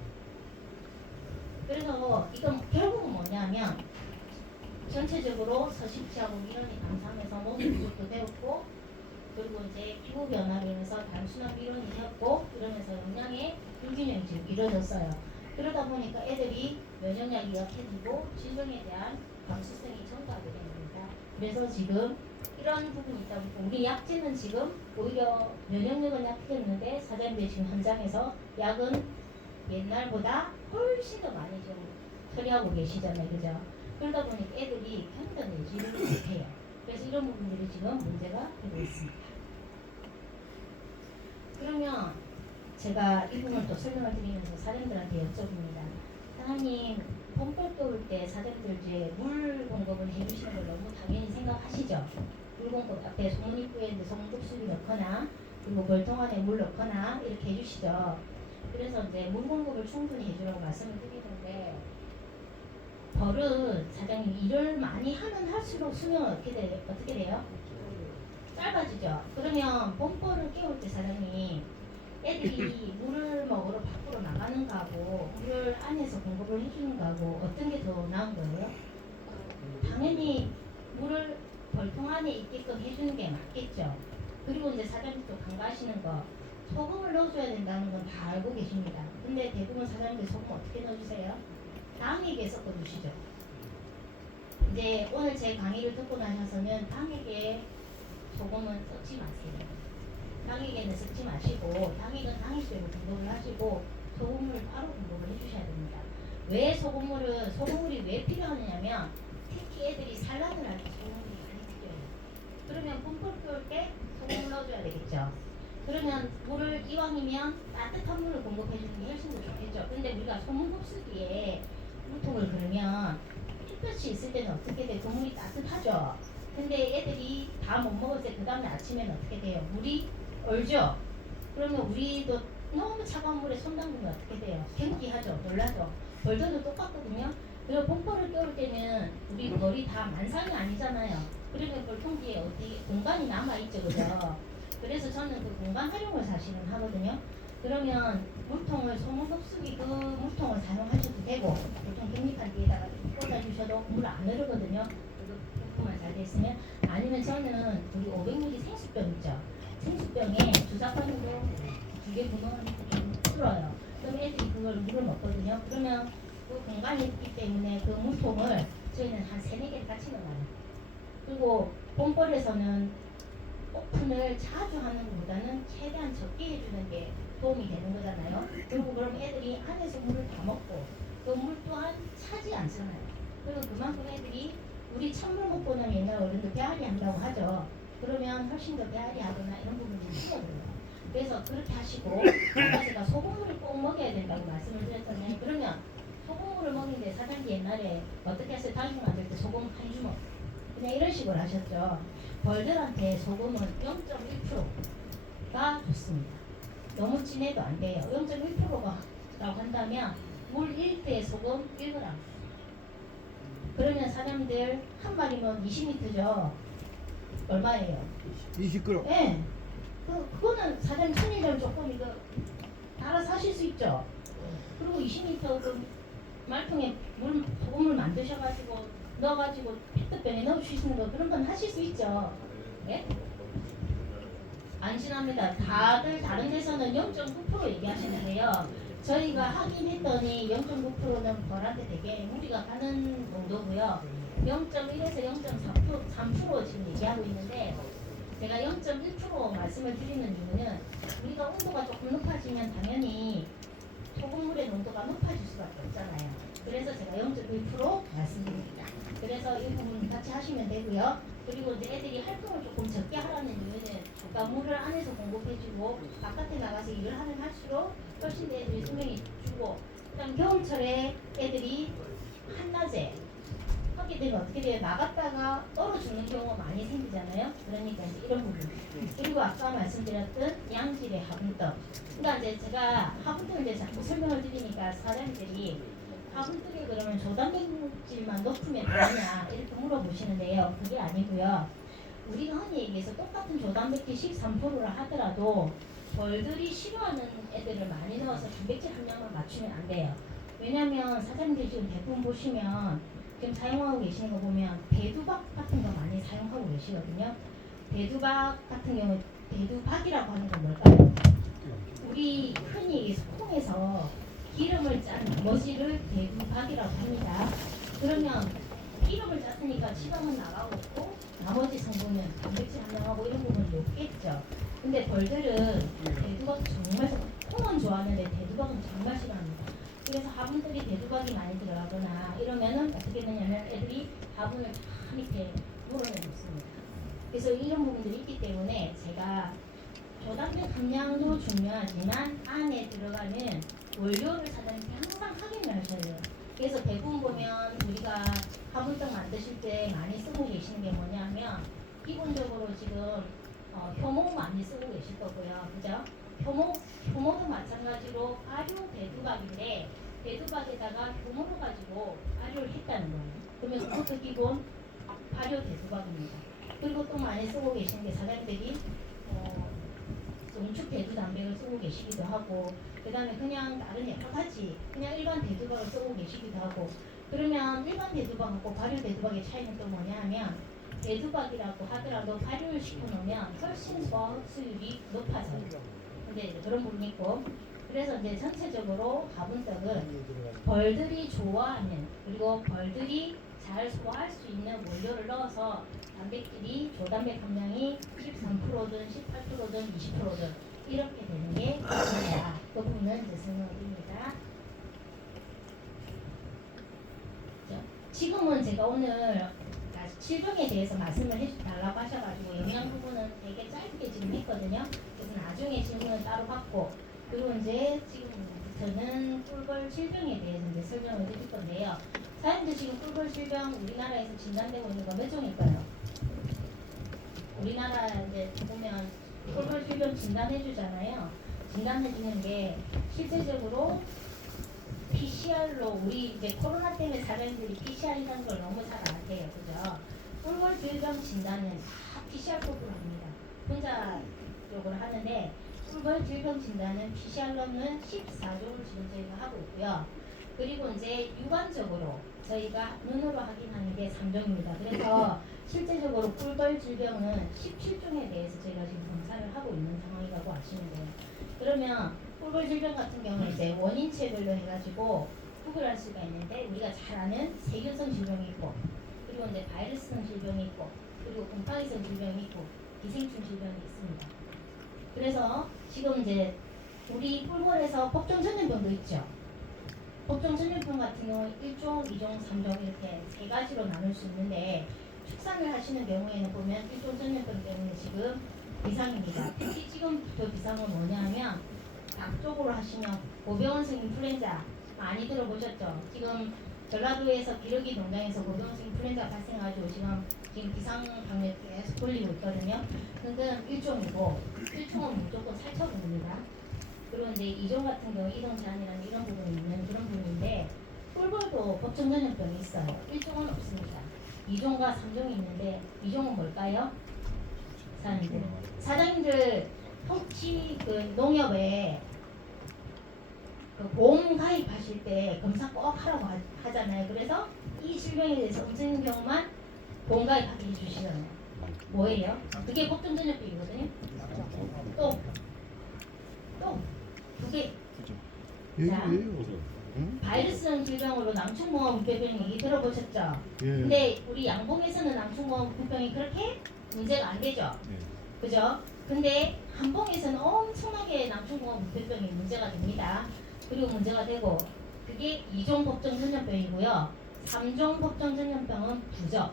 그래서 이건 결국은 뭐냐면 전체적으로 서식지하고 밀원이 감소하면서 먹이 부족도 되었고 그리고 이제 기후 변화로 인해서 단순한 밀원이 되었고 이러면서 영양의 불균형이 지금 이루어졌어요. 그러다 보니까 애들이 면역력이 약해지고 질병에 대한 감수성이 증가하게 됩니다. 그래서 지금 이런 부분이 있다 보니까 우리 약재는 지금 오히려 면역력은 약해졌는데 사장님들 지금 현장에서 약은 옛날보다 훨씬 더 많이 좀 처리하고 계시잖아요. 그죠? 그러다 보니까 애들이 견뎌내지를 못해요. 그래서 이런 부분들이 지금 문제가 되고 있습니다. 그러면 제가 이 부분을 또 설명을 드리면서 사장님들한테 여쭤봅니다. 사장님, 봄벌 겨울 때 사장님들 이제 물 공급을 해주시는 걸 너무 당연히 생각하시죠? 물 공급 앞에 소문 입구에 이제 소문급수기 넣거나 그리고 벌통 안에 물 넣거나 이렇게 해주시죠. 그래서 이제 물 공급을 충분히 해주라고 말씀을 드리는데 벌은 사장님 일을 많이 하면 할수록 수명은 어떻게 돼요? 짧아지죠. 그러면 봄벌을 깨울 때 사장님 애들이 물을 먹으러 밖으로 나가는 거하고 물을 안에서 공급을 해주는 거하고 어떤 게 더 나은 거예요? 당연히 물을 벌통 안에 있게끔 해주는 게 맞겠죠. 그리고 이제 사장님도 간과하시는 거 소금을 넣어줘야 된다는 건 다 알고 계십니다. 근데 대부분 사장님들 소금 어떻게 넣어주세요? 당에게 섞어주시죠. 이제 오늘 제 강의를 듣고 나셔서는 당에게 소금은 섞지 마세요. 당에게는 섞지 마시고 당에는 당일대로 공급을 하시고 소금물을 따로 공급을 해주셔야 됩니다. 왜 소금물이 왜 필요하냐면 특히 애들이 산란을 할 때 소금물이 많이 필요해요. 그러면 봄벌 끓을 때 소금을 넣어줘야 되겠죠. 그러면 물을 이왕이면 따뜻한 물을 공급해주는 게 훨씬 더 좋겠죠. 근데 우리가 소문급수기에 물통을 걸면 햇볕이 있을 때는 어떻게 돼? 그 물이 따뜻하죠. 근데 애들이 다 못 먹을 때 그 다음에 아침에는 어떻게 돼요? 물이 얼죠. 그러면 우리도 너무 차가운 물에 손 담그면 어떻게 돼요? 경기하죠. 놀라죠. 벌들도 똑같거든요. 그리고 봄벌을 깨울 때는 우리 벌이 다 만상이 아니잖아요. 그러면 벌통기에 어디 공간이 남아있죠. 그죠? 그래서 저는 그 공간 활용을 사실은 하거든요. 그러면 물통을 소문급수기 그 물통을 사용하셔도 되고 보통 격리판 뒤에다가 꽂아주셔도 물 안 흐르거든요. 그거 펌프만 잘 됐으면 아니면 저는 우리 500ml 생수병 있죠. 생수병에 주사바늘로 2개 구멍을 좀 뚫어요. 그럼 애들이 그걸 물을 먹거든요. 그러면 그 공간이 있기 때문에 그 물통을 저희는 한 3-4개를 같이 넣어요. 그리고 봄벌에서는 오픈을 자주 하는 것보다는 최대한 적게 해주는 게 도움이 되는 거잖아요. 그리고 그럼 애들이 안에서 물을 다 먹고 그 물 또한 차지 않잖아요. 그리고 그만큼 애들이 우리 찬물 먹고는 옛날 어른들 배앓이 한다고 하죠. 그러면 훨씬 더 배앓이 하거나 이런 부분이 줄어들어요. 그래서 그렇게 하시고 아까 제가 소금물을 꼭 먹여야 된다고 말씀을 드렸잖아요. 그러면 소금물을 먹이는데 사장님 옛날에 어떻게 했어요? 당근 만들 때 소금 한 주먹 그냥 이런 식으로 하셨죠. 벌들한테 소금은 0.1%가 좋습니다. 너무 진해도 안 돼요. 0.1%라고 한다면 물 1대 소금 1g. 그러면 사장님들 한 마리면 20리터죠. 얼마예요? 20g. 네. 그거는 사장님 천일점 조금 이거 알아서 하실 수 있죠. 그리고 20리터 그 말통에 소금물 만드셔가지고 넣어가지고 페트병에 넣으시는 거 그런 건 하실 수 있죠. 예? 안심합니다. 다들 다른 데서는 0.9% 얘기하시는데요. 저희가 확인했더니 0.9%는 벌한테 되게 무리가 가는 정도고요. 0.1에서 0.3% 지금 얘기하고 있는데 제가 0.1% 말씀을 드리는 이유는 우리가 온도가 조금 높아지면 당연히 소금물의 농도가 높아질 수밖에 없잖아요. 그래서 제가 0.1% 말씀드립니다. 그래서 이 부분 같이 하시면 되고요. 그리고 이제 애들이 활동을 조금 적게 하라는 이유는 그러니까 물을 안에서 공급해주고 바깥에 나가서 일을 하면 할수록 훨씬 더 애들이 수명이 주고 그다음 겨울철에 애들이 한낮에 하게 되면 어떻게 돼요? 나갔다가 얼어 죽는 경우가 많이 생기잖아요. 그러니까 이제 이런 부분. 그리고 아까 말씀드렸던 양질의 화분떡. 그러니까 이제 제가 화분떡을 이제 자꾸 설명을 드리니까 사장님들이 화분떡에 그러면 조단백질만 높으면 되느냐 이렇게 물어보시는데요. 그게 아니고요. 우리가 흔히 얘기해서 똑같은 조단백질 13%를 하더라도 벌들이 싫어하는 애들을 많이 넣어서 단백질 함량만 맞추면 안 돼요. 왜냐면 사장님들 지금 대부분 보시면 지금 사용하고 계시는 거 보면 배두박 같은 거 많이 사용하고 계시거든요. 배두박 같은 경우 배두박이라고 하는 건 뭘까요? 우리 흔히 소콩에서 기름을 짠 나머지를 배두박이라고 합니다. 그러면 기름을 짰으니까 지방은 나가고 있고 나머지 성분은 단백질 함량하고 이런 부분이 높겠죠. 근데 벌들은 배두박 정말 콩은 좋아하는데 배두박은 정말 싫어합니다. 그래서 화분들이 배두박이 많이 들어가거나 이러면은 어떻게 되냐면 애들이 화분을 다 밑에 물어내 놓습니다. 그래서 이런 부분들이 있기 때문에 제가 조단백 함량도 중요하지만 안에 들어가는 원료를 사장님이 항상 확인을 하셔야 돼요. 그래서 대부분 보면 우리가 화분떡 만드실 때 많이 쓰고 계시는 게 뭐냐면 기본적으로 지금 효모 많이 쓰고 계실 거고요. 그죠? 효모도 마찬가지로 발효 대두박인데 대두박에다가 효모를 가지고 발효를 했다는 거예요. 그러면 그것도 기본 발효 대두박입니다. 그리고 또 많이 쓰고 계시는 게 사장님들이 농축 대두 단백을 쓰고 계시기도 하고 그 다음에 그냥 다른 여러 가지 그냥 일반 대두박을 쓰고 계시기도 하고 그러면 일반 대두박하고 발효 대두박의 차이는 또 뭐냐 하면 대두박이라고 하더라도 발효를 시켜놓으면 훨씬 더 수율이 높아져요. 근데 이제 그런 부분이 있고 그래서 이제 전체적으로 화분떡은 벌들이 좋아하는 그리고 벌들이 잘 소화할 수 있는 원료를 넣어서 단백질이 조단백 함량이 13%든 18%든 20%든 이렇게 되는 게 중요하다. 그 부분은 이제 설명드립니다. 지금은 제가 오늘 질병에 대해서 말씀을 해달라고 하셔가지고 영양 부분은 되게 짧게 지금 했거든요. 그래서 나중에 질문을 따로 받고 그리고 이제 지금부터는 꿀벌 질병에 대해서 이제 설명을 드릴 건데요. 사람들 지금 꿀벌 질병 우리나라에서 진단되고 있는 거 몇 종일까요? 우리나라 이제 보면 꿀벌 질병 진단해 주잖아요. 진단해 주는 게 실제적으로 PCR로 우리 이제 코로나 때문에 사람들이 PCR이라는 걸 너무 잘 알아요. 그죠? 꿀벌 질병 진단은 다 PCR법으로 합니다. 혼자적으로 하는데 꿀벌 질병 진단은 PCR로는 14종을 지금 저희가 하고 있고요. 그리고 이제 육안적으로 저희가 눈으로 확인하는 게 3종입니다. 그래서 실제적으로 꿀벌 질병은 17종에 대해서 저희가 지금 검사를 하고 있는 상황이라고 아시면 돼요. 그러면 꿀벌 질병 같은 경우는 이제 원인체별로 해가지고 구별할 수가 있는데 우리가 잘 아는 세균성 질병이 있고 그리고 이제 바이러스성 질병이 있고 그리고 곰팡이성 질병이 있고 기생충 질병이 있습니다. 그래서 지금 이제 우리 꿀벌에서 법정 전염병도 있죠. 법정 전염병 같은 경우 1종, 2종, 3종 이렇게 세 가지로 나눌 수 있는데 축산을 하시는 경우에는 보면 1종 전염병 때문에 지금 비상입니다. 특히 지금 그 비상은 뭐냐면 닭 쪽으로 하시면 고병원성 인플루엔자 많이 들어보셨죠? 지금 전라도에서 기러기 농장에서 고병원성 인플루엔자 발생해가지고 지금 비상 방역 계속 돌리고 있거든요. 그건 1종이고 1종은 무조건 살처분입니다. 그리고 이제 2종 같은 경우 이동 제한이라는 이런 부분이 있는 그런 부분인데 꿀벌도 법정 전염병이 있어요. 1종은 없습니다. 2종과 3종이 있는데 2종은 뭘까요? 사장님들 혹시 그 농협에 그 보험 가입하실 때 검사 꼭 하라고 하잖아요. 그래서 이 질병에 대해서 없는 경우만 보험 가입하게 해주시잖아요. 뭐예요? 그게 법정 전염병이거든요. 또 그게 자, 바이러스성 질병으로 낭충봉화 부패병 얘기 들어보셨죠? 예. 근데 우리 양봉에서는 낭충봉화 부패병이 그렇게 문제가 안 되죠? 그죠? 근데 한봉에서는 엄청나게 낭충봉화 부패병이 문제가 됩니다. 그리고 문제가 되고 그게 2종 법정 전염병이고요. 3종 법정 전염병은 부저.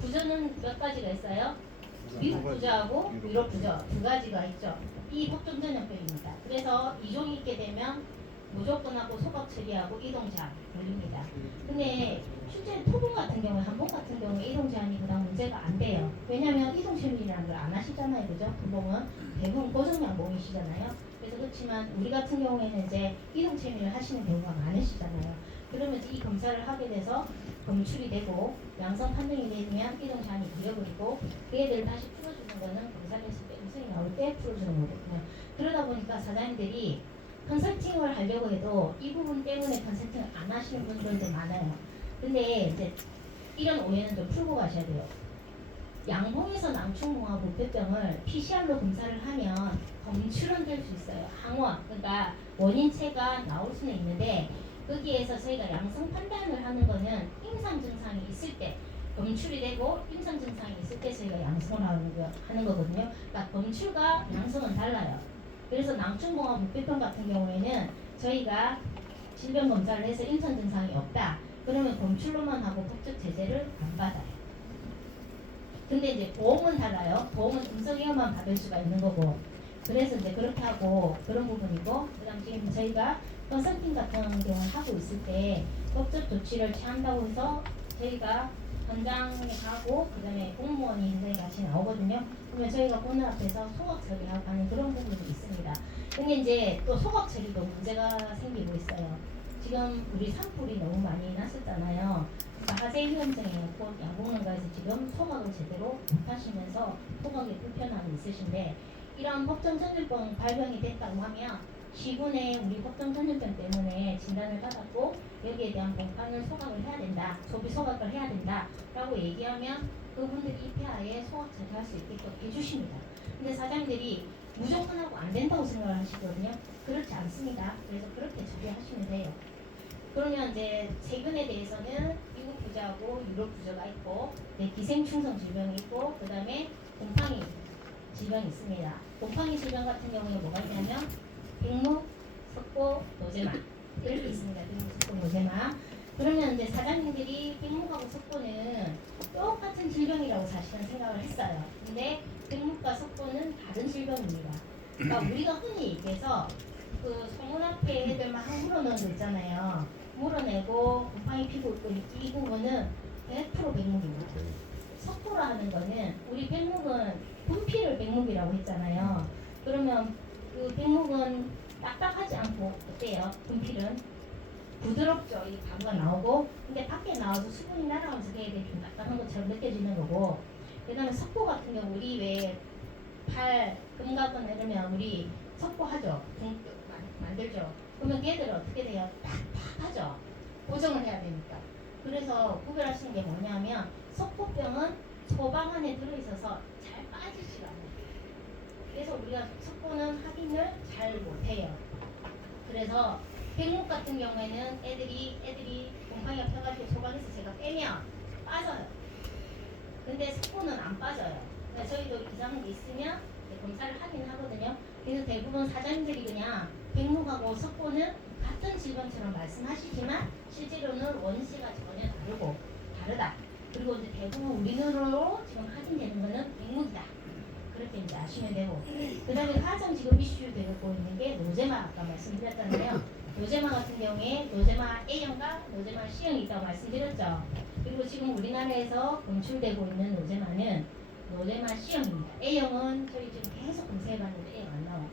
부저는 몇 가지가 있어요? 미국 부저하고 유럽 부저 두 가지가 있죠. 이 법정 전염병입니다. 그래서 2종이 있게 되면 무조건 하고 소각 처리하고 이동 제한 걸립니다. 근데 실제 토봉 같은 경우에 한봉 같은 경우에 이동 제한이 그다음 문제가 안 돼요. 왜냐하면 이동 체밀이라는 걸 안 하시잖아요, 그죠? 토봉은 대부분 고정 양봉이시잖아요. 그래서 그렇지만 우리 같은 경우에는 이제 이동 체밀을 하시는 경우가 많으시잖아요. 그러면 이 검사를 하게 돼서 검출이 되고 양성 판정이 되면 이동 제한이 되어버리고 그 애들을 다시 풀어주는 거는 검사를 했을 때 음성이 나올 때 풀어주는 거거든요. 그러다 보니까 사장님들이 컨설팅을 하려고 해도 이 부분 때문에 컨설팅을 안 하시는 분들도 많아요. 근데 이제 이런 오해는 좀 풀고 가셔야 돼요. 양봉에서 낭충봉화 부패병을 PCR로 검사를 하면 검출은 될 수 있어요. 항원, 그러니까 원인체가 나올 수는 있는데 거기에서 저희가 양성 판단을 하는 거는 임상 증상이 있을 때 검출이 되고 임상 증상이 있을 때 저희가 양성을 하는 거거든요. 그러니까 검출과 양성은 달라요. 그래서 낭충봉화 부패병 같은 경우에는 저희가 질병 검사를 해서 임상 증상이 없다. 그러면 검출로만 하고 법적 제재를 안 받아요. 근데 이제 보험은 달라요. 보험은 음성 위험만 받을 수가 있는 거고 그래서 이제 그렇게 하고 그런 부분이고, 그다음 지금 저희가 컨설팅 같은 경우를 하고 있을 때 법적 조치를 취한다고 해서 저희가 현장에 가고 그다음에 공무원이 현장에 같이 나오거든요. 그러면 저희가 보는 앞에서 소각 처리하고 하는 그런 부분도 있습니다. 근데 이제 또 소각 처리도 문제가 생기고 있어요. 지금 우리 산불이 너무 많이 났었잖아요. 그러니까 화재 위험성이 없고 야구농가에서 지금 소각을 제대로 못하시면서 소각에 불편함이 있으신데, 이런 법정전염병 발병이 됐다고 하면 시군에 우리 법정전염병 때문에 진단을 받았고 여기에 대한 공판을 소각을 해야 된다, 소비 소각을 해야 된다 라고 얘기하면 그분들이 입회하에 소각 처리할 수 있게끔 해주십니다. 근데 사장님들이 무조건 하고 안 된다고 생각을 하시거든요. 그렇지 않습니다. 그래서 그렇게 처리하시면 돼요. 그러면 이제 세균에 대해서는 미국 부자하고 유럽 부자가 있고, 기생충성 질병이 있고, 그 다음에 곰팡이 질병이 있습니다. 곰팡이 질병 같은 경우에 뭐가 있냐면 백무, 석고, 노제마 이렇게 있습니다. 백무, 석고, 노제마. 그러면 이제 사장님들이 백무하고 석고는 똑같은 질병이라고 사실은 생각을 했어요. 근데 백무과 석고는 다른 질병입니다. 그러니까 우리가 흔히 얘기해서 그 소문 앞에 애들만 한 물어넣은 거 있잖아요. 물어내고 곰팡이 피고 있고 이 부분은 100% 백묵입니다. 석고라 하는 거는 우리 백묵은 분필을 백묵이라고 했잖아요. 그러면 그 백묵은 딱딱하지 않고 어때요? 분필은 부드럽죠. 이 가루가 나오고, 근데 밖에 나와서 수분이 날아가면서 걔들이 좀 딱딱한 것처럼 느껴지는 거고, 그 다음에 석고 같은 경우 우리 왜 팔 금가거나 이러면 우리 석고 하죠. 만들죠. 그러면 걔들은 어떻게 돼요? 딱딱하죠. 고정을 해야 되니까. 그래서 구별하시는 게 뭐냐면 석고병은 소방 안에 들어있어서 잘 빠지지가 않아요. 그래서 우리가 석고는 확인을 잘 못해요. 그래서 백목 같은 경우에는 애들이 곰팡이가 펴가지고 소방에서 제가 빼면 빠져요. 근데 석고는 안 빠져요. 그러니까 저희도 이상한 게 있으면 검사를 하긴 하거든요. 그래서 대부분 사장님들이 그냥 백목하고 석고는 같은 질병처럼 말씀하시지만 실제로는 원시가 전혀 다르다. 그리고 이제 대부분 우리 눈으로 지금 확인되는 거는 백목이다. 그렇게 이제 아시면 되고, 그 다음에 가장 지금 이슈되고 있는 게 노제마, 아까 말씀드렸잖아요. 노제마 같은 경우에 노제마 A형과 노제마 C형이 있다고 말씀드렸죠. 그리고 지금 우리나라에서 검출되고 있는 노제마는 노제마 C형입니다. A형은 저희 지금 계속 검색해봤는데 A가 안 나와요.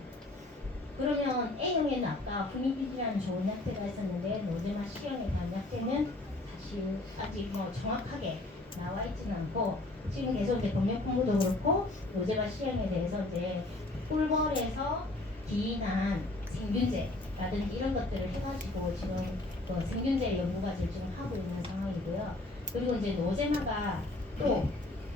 그러면 A형에는 아까 후미딘이라는 좋은 약재가 있었는데 노제마 C형에 대한 약재는 사실 아직 뭐 정확하게 나와 있지는 않고, 지금 계속 이제 법령공부도 그렇고 노제마 C형에 대해서 이제 꿀벌에서 기인한 생균제라든지 이런 것들을 해가지고 지금 그 생균제 연구가 지금 하고 있는 상황이고요. 그리고 이제 노제마가 또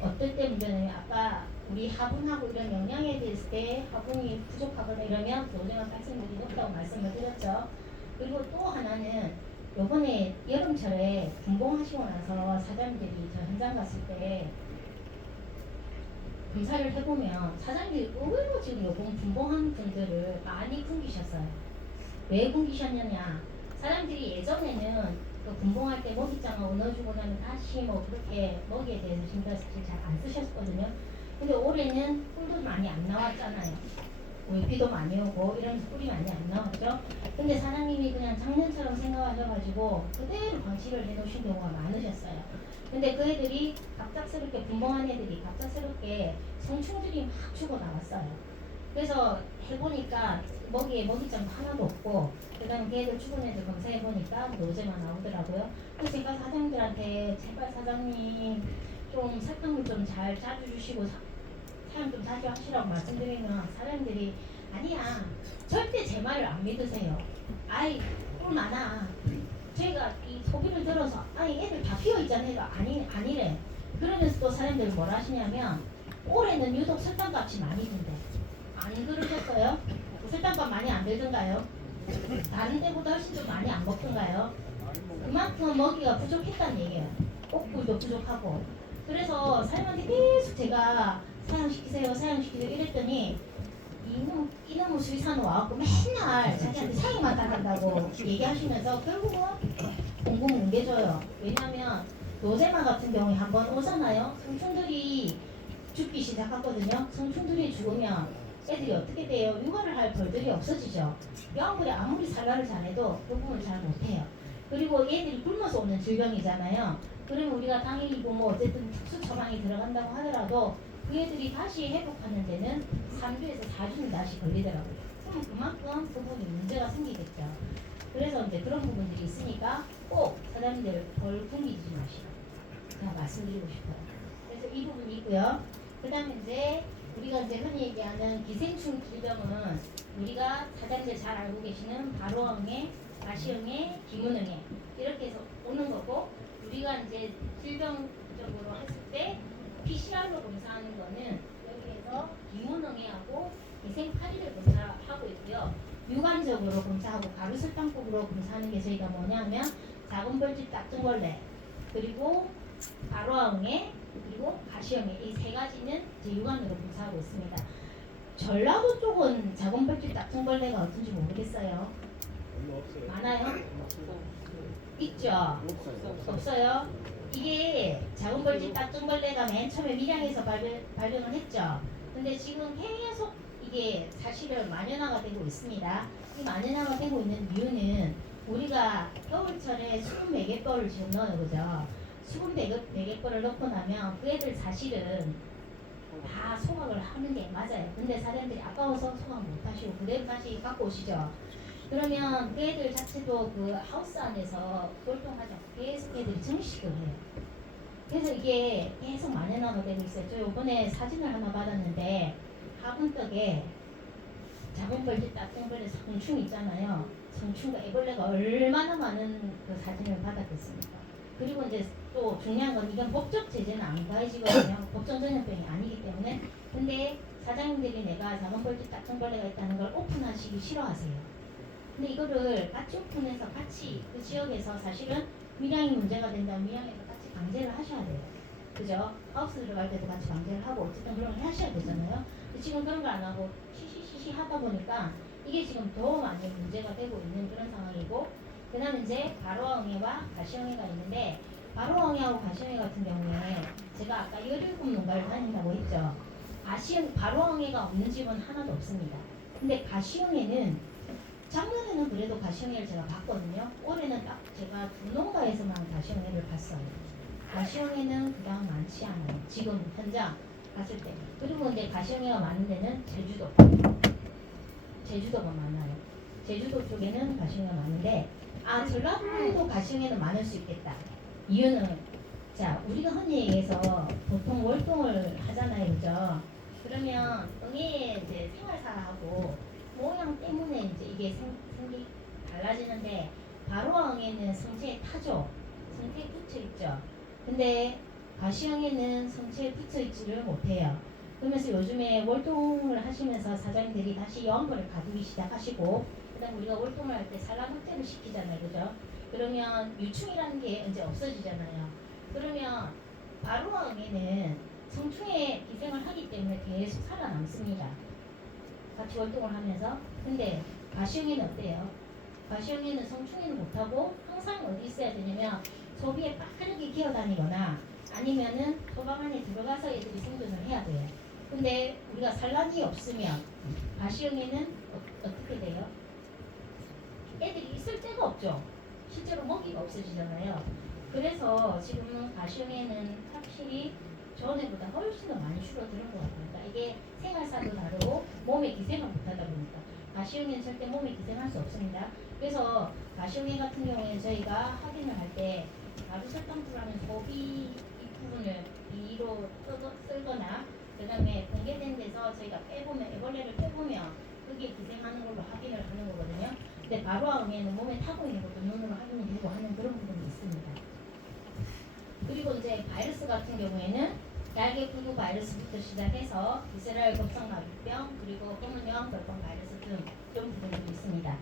어떨 때 문제는 아까 우리 화분하고 이런 영양에 대했을 때 화분이 부족하거나 이러면 노제마 발생률이 높다고 말씀을 드렸죠. 그리고 또 하나는 요번에 여름철에 분봉하시고 나서 사장님들이 저 현장 갔을 때 검사를 해보면 사장님들이 의외로 지금 요번 분봉한 분들을 많이 굶기셨어요. 왜 굶기셨느냐? 사람들이 예전에는 그 분봉할 때 먹이장을 얻어주고 나면 다시 뭐 그렇게 먹이에 대해서 신경 잘 안 쓰셨거든요. 근데 올해는 꿀도 많이 안 나왔잖아요. 비도 많이 오고 이러면서 꿀이 많이 안 나왔죠. 근데 사장님이 그냥 작년처럼 생각하셔가지고 그대로 방치를 해놓으신 경우가 많으셨어요. 근데 그 애들이 갑작스럽게 분봉한 애들이 갑작스럽게 성충들이 막 죽어 나왔어요. 그래서 해보니까 먹이에 먹이장 하나도 없고, 그 다음에 걔들 죽은 애들 검사해보니까 노제만 나오더라고요. 그래서 제가 사장님들한테 제발 사장님 좀 살균물 좀 잘 짜주 주시고 사용 좀 자주 하시라고 말씀드리면 사장님들이 아니야, 절대 제 말을 안 믿으세요. 아이 꿀 많아. 저희가 이 소비를 들어서 아니 애들 다 피어있잖아요. 아니래. 그러면서 또 사람들이 뭐라 하시냐면 올해는 유독 설탕값이 많이 든대. 안 그러셨어요? 설탕값 많이 안 들던가요? 다른 데보다 훨씬 좀 많이 안 먹던가요? 그만큼 먹이가 부족했다는 얘기예요. 옥불도 부족하고. 그래서 사장님한테 계속 제가 사양시키세요 이랬더니 이놈의 수의사는 와갖고 맨날 자기한테 사양만 따른다고 얘기하시면서 결국은 공공 뭉개져요. 왜냐면 노제마 같은 경우에 한번 오잖아요. 성충들이 죽기 시작하거든요. 성충들이 죽으면 애들이 어떻게 돼요? 육아를 할 벌들이 없어지죠. 영아들이 아무리 산란을 잘해도 그 부분을 잘 못해요. 그리고 애들이 굶어서 오는 질병이잖아요. 그러면 우리가 당연히 뭐 어쨌든 특수 처방이 들어간다고 하더라도 그 애들이 다시 회복하는 데는 3주에서 4주는 다시 걸리더라고요. 그럼 그만큼 그 부분이 문제가 생기겠죠. 그래서 이제 그런 부분들이 있으니까 꼭 사장님들 벌 굶기지 마시고 제가 말씀드리고 싶어요. 그래서 이 부분이 있고요. 그 다음에 이제 우리가 이제 흔히 얘기하는 기생충 질병은 우리가 사장님들 잘 알고 계시는 바로항해, 가시형해, 기문형해 이렇게 해서 오는 거고 우리가 이제 질병적으로 했을 때 PCR로 검사하는 거는 여기에서 기문형해하고 기생파리를 검사하고 있고요. 유관적으로 검사하고 가루설탕법으로 검사하는 게 저희가 뭐냐면 작은 벌집 딱정벌레 그리고 바로항해 그리고 가시형해 이 세 가지는 이제 유관으로 검사하고 있습니다. 전라도 쪽은 작은 벌집 딱정벌레가 어떤지 모르겠어요. 많아요? 있죠? 없어요? 이게 작은 벌집 딱정벌레가 맨 처음에 밀양에서 발견을 했죠. 근데 지금 계속 이게 사실은 만연화가 되고 있습니다. 이 만연화가 되고 있는 이유는 우리가 겨울철에 수분 매개벌을 지금 넣어요, 그죠? 수분 매개벌을 넣고 나면 그 애들 사실은 다 소각을 하는 게 맞아요. 근데 사람들이 아까워서 소각 못 하시고 그대로 다시 갖고 오시죠. 그러면 그 애들 자체도 그 하우스 안에서 활동하지 않고 계속 애들이 증식을 해요. 그래서 이게 계속 만연화가 되고 있어요. 저 이번에 사진을 하나 받았는데 화분떡에 작은 벌집 딱정벌레 성충 있잖아요. 성충과 애벌레가 얼마나 많은 그 사진을 받았겠습니까? 그리고 이제 또 중요한 건 이건 법적 제재는 안 가해지거든요. 법정 전염병이 아니기 때문에. 근데 사장님들이 내가 작은 벌집 딱정벌레가 있다는 걸 오픈하시기 싫어하세요. 근데 이거를 같이 오픈해서 같이 그 지역에서 사실은 밀양이 문제가 된다면 밀양에서 같이 방제를 하셔야 돼요. 그죠? 하우스 들어갈 때도 같이 방제를 하고 어쨌든 그런 걸 하셔야 되잖아요. 근데 지금 그런 걸 안 하고 시시시시 하다 보니까 이게 지금 더 많이 문제가 되고 있는 그런 상황이고 그 다음에 이제 바로항해와 가시항해가 있는데 바로항해하고 가시항해 같은 경우에 제가 아까 17농가를 다닌다고 했죠. 바로항해가 없는 집은 하나도 없습니다. 근데 가시항해는 작년에는 그래도 가시형해를 제가 봤거든요. 올해는 딱 제가 두 농가에서만 가시형해를 봤어요. 가시형해는 그냥 많지 않아요. 지금 현장 갔을 때. 그리고 이제 가시형해가 많은 데는 제주도가 많아요. 제주도 쪽에는 가시형해가 많은데 전라도에도 가시형해는 많을 수 있겠다. 이유는 자 우리가 흔히 얘기해서 보통 월동을 하잖아요, 그죠? 그러면 응애 이제 생활사하고 모양 때문에 이제 이게 생기 달라지는데 바로항에는 성체에 타죠. 성체에 붙여 있죠. 근데 가시형에는 성체에 붙여 있지를 못해요. 그러면서 요즘에 월동을 하시면서 사장님들이 다시 영업을 가두기 시작하시고 그다음 우리가 월동을 할 때 산란 확대를 시키잖아요, 그죠? 그러면 유충이라는 게 이제 없어지잖아요. 그러면 바로항에는 성충에 기생을 하기 때문에 계속 살아남습니다. 같이 활동을 하면서. 근데 가시형에는 어때요? 가시형에는 성충에는 못하고 항상 어디 있어야 되냐면 소비에 빠르게 기어다니거나 아니면은 소방 안에 들어가서 애들이 생존을 해야 돼요. 근데 우리가 산란이 없으면 가시형에는 어떻게 돼요? 애들이 있을 데가 없죠. 실제로 먹이가 없어지잖아요. 그래서 지금은 가시형에는 확실히 전에보다 훨씬 더 많이 줄어드는 것 같아요. 그러니까 이게 생활사도 다르고 몸에 기생을 못하다 보니까 가시형에는 절대 몸에 기생할 수 없습니다. 그래서 가시형에 같은 경우에는 저희가 확인을 할 때 가루설탕수라는 소비 이 부분을 B로 쓸거나 그 다음에 공개된 데서 저희가 빼보면 애벌레를 빼보면 그게 기생하는 걸로 확인을 하는 거거든요. 근데 바로항에는 몸에 타고 있는 것도 눈으로 확인이 되고 하는 그런 부분이 있습니다. 그리고 이제 바이러스 같은 경우에는 날개구두 바이러스부터 시작해서 이스라엘 겁성마비병 그리고 검은여왕 벌방 바이러스 등 이런 부분들이 있습니다.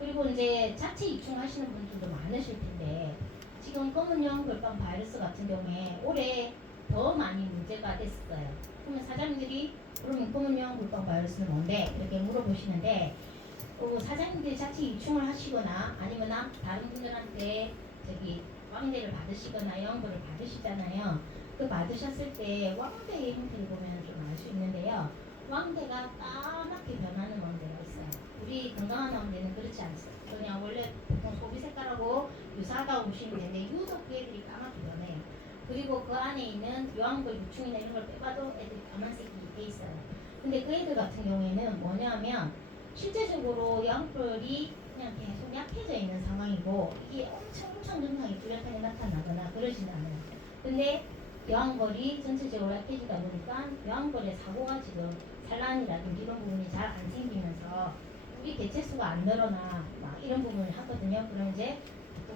그리고 이제 자체 입충하시는 분들도 많으실 텐데 지금 검은여왕 벌방 바이러스 같은 경우에 올해 더 많이 문제가 됐어요. 그러면 사장님들이 그러면 검은여왕 벌방 바이러스는 뭔데? 이렇게 물어보시는데 사장님들이 자체 입충을 하시거나 아니면 다른 분들한테 저기 왕대를 받으시거나 영벌을 받으시잖아요. 그 받으셨을 때 왕대의 형태를 보면 좀 알 수 있는데요. 왕대가 까맣게 변하는 왕대가 있어요. 우리 건강한 왕대는 그렇지 않습니다. 그냥 원래 보통 소비 색깔하고 유사하다고 보시면 되는데 유독 그 애들이 까맣게 변해요. 그리고 그 안에 있는 요한벌 유충이나 이런 걸 빼봐도 애들이 까만색이 돼 있어요. 근데 그 애들 같은 경우에는 뭐냐면 실제적으로 요한벌이 그냥 계속 약해져 있는 상황이고 이게 엄청 증상이 뚜렷하게 나타나거나 그러진 않아요. 근데 여왕벌이 전체적으로 약해지다 보니까 여왕벌의 사고가 지금 산란이라든지 이런 부분이 잘 안 생기면서 우리 개체수가 안 늘어나 막 이런 부분을 하거든요. 그럼 이제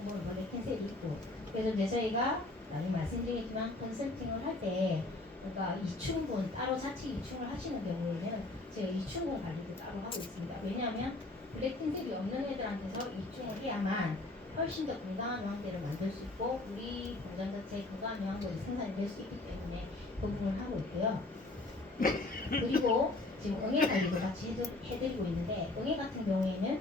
뭐 벌레 캔슬이 있고 그래서 이제 저희가 나중에 말씀드리겠지만 컨설팅을 할 때 그러니까 이충분 따로 자체 이충을 하시는 경우에는 제가 이충분 관리도 따로 하고 있습니다. 왜냐하면 블랙 캔슬이 없는 애들한테서 이충을 해야만 훨씬 더 건강한 왕대를 만들 수 있고 우리 공장 자체에 건강한 왕대를 생산이 될 수 있기 때문에 그 부분을 하고 있고요. 그리고 지금 응애 관리도 같이 해드리고 있는데 응애 같은 경우에는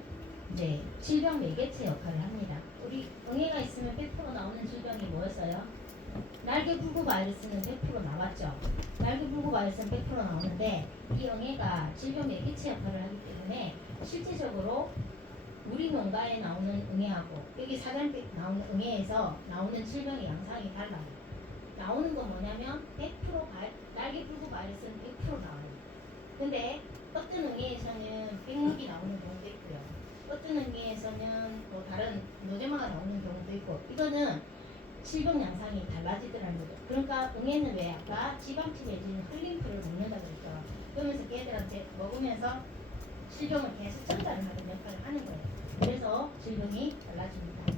이제 질병 매개체 역할을 합니다. 우리 응애가 있으면 100% 나오는 질병이 뭐였어요? 날개불구 바이러스는 100% 나왔죠. 날개불구 바이러스는 100% 나오는데 이 응애가 질병 매개체 역할을 하기 때문에 실제적으로 우리 농가에 나오는 응애하고 여기 사장님께 나오는 응애에서 나오는 질병의 양상이 달라요. 나오는 건 뭐냐면 100% 날개불구 바이러스는 100% 나와요. 근데 어떤 응애에서는 백목이 나오는 경우도 있고요. 어떤 응애에서는 뭐 다른 노제마가 나오는 경우도 있고 이거는 질병 양상이 달라지더라는 거죠. 그러니까 응애는 왜 아까 지방치 내지는 흘림프를 먹는다 그랬죠. 그러면서 걔들한테 먹으면서 질병을 계속 전달을 하는 역할을 하는 거예요. 그래서 질병이 달라집니다.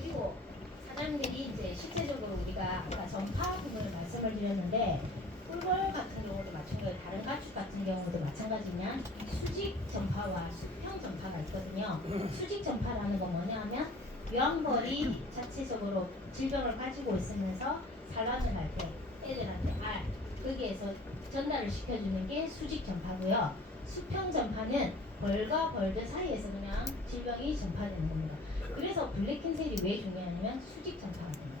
그리고 사장님들이 이제 실제적으로 우리가 아까 전파 부분을 말씀을 드렸는데 꿀벌 같은 경우도 마찬가지로 다른 가축 같은 경우도 마찬가지냐 수직 전파와 수평 전파가 있거든요. 수직 전파라는 건 뭐냐면 여왕벌이 자체적으로 질병을 가지고 있으면서 산란을 할 때 애들한테 거기에서 전달을 시켜주는 게 수직 전파고요. 수평 전파는 벌과 벌들 사이에서 그냥 질병이 전파되는 겁니다. 그래서 블랙 캔슬이 왜 중요하냐면 수직 전파가 됩니다.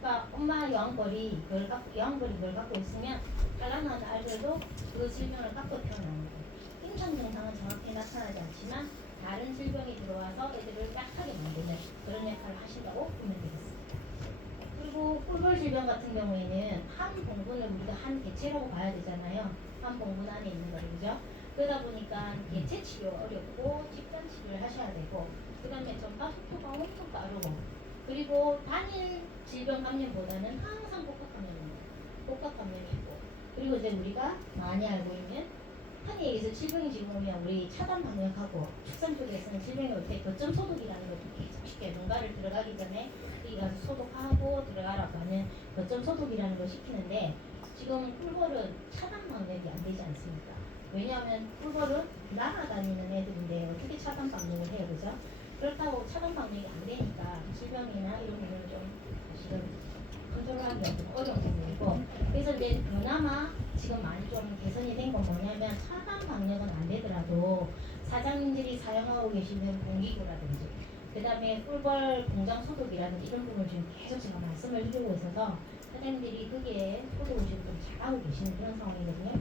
그러니까 엄마 여왕벌이 걸 갖고 있으면 달라나는 알들도 그 질병을 갖고 태어나는 거예요. 임상 증상은 정확히 나타나지 않지만 다른 질병이 들어와서 애들을 약하게 만드는 그런 역할을 하신다고 보면 되겠습니다. 그리고 꿀벌 질병 같은 경우에는 한 봉분을 우리가 한 개체라고 봐야 되잖아요. 한 봉분 안에 있는 거죠, 그죠? 그러다 보니까 개체 치료 어렵고 집단 치료를 하셔야 되고, 그 다음에 전파 속도가 엄청 빠르고, 그리고 단일 질병 감염보다는 항상 복합 감염입니다. 복합 감염이 있고, 그리고 이제 우리가 많이 알고 있는 흔히 얘기해서 질병이 지금 오면 우리 차단 방역하고 축산 쪽에서는 질병이 올 때 거점 소독이라는 것도 계속 쉽게 농가를 들어가기 전에 여기 가서 소독하고 들어가라고 하는 거점 소독이라는 걸 시키는데 지금 꿀벌은 차단 방역이 안 되지 않습니까? 왜냐하면 꿀벌은 날아다니는 애들인데 어떻게 차단 방역을 해요, 그죠? 그렇다고 차단 방역이 안 되니까 질병이나 이런 부분을 좀 사실은 컨트롤하기가 좀 어려운 부분이고, 그래서 이제 그나마 지금 많이 좀 개선이 된 건 뭐냐면 차단 방역은 안 되더라도 사장님들이 사용하고 계시는 공기구라든지 그 다음에 꿀벌 공장 소독이라든지 이런 부분을 지금 계속 제가 말씀을 드리고 있어서 사장님들이 거기에 소독을 지금 좀 잘하고 계시는 그런 상황이거든요.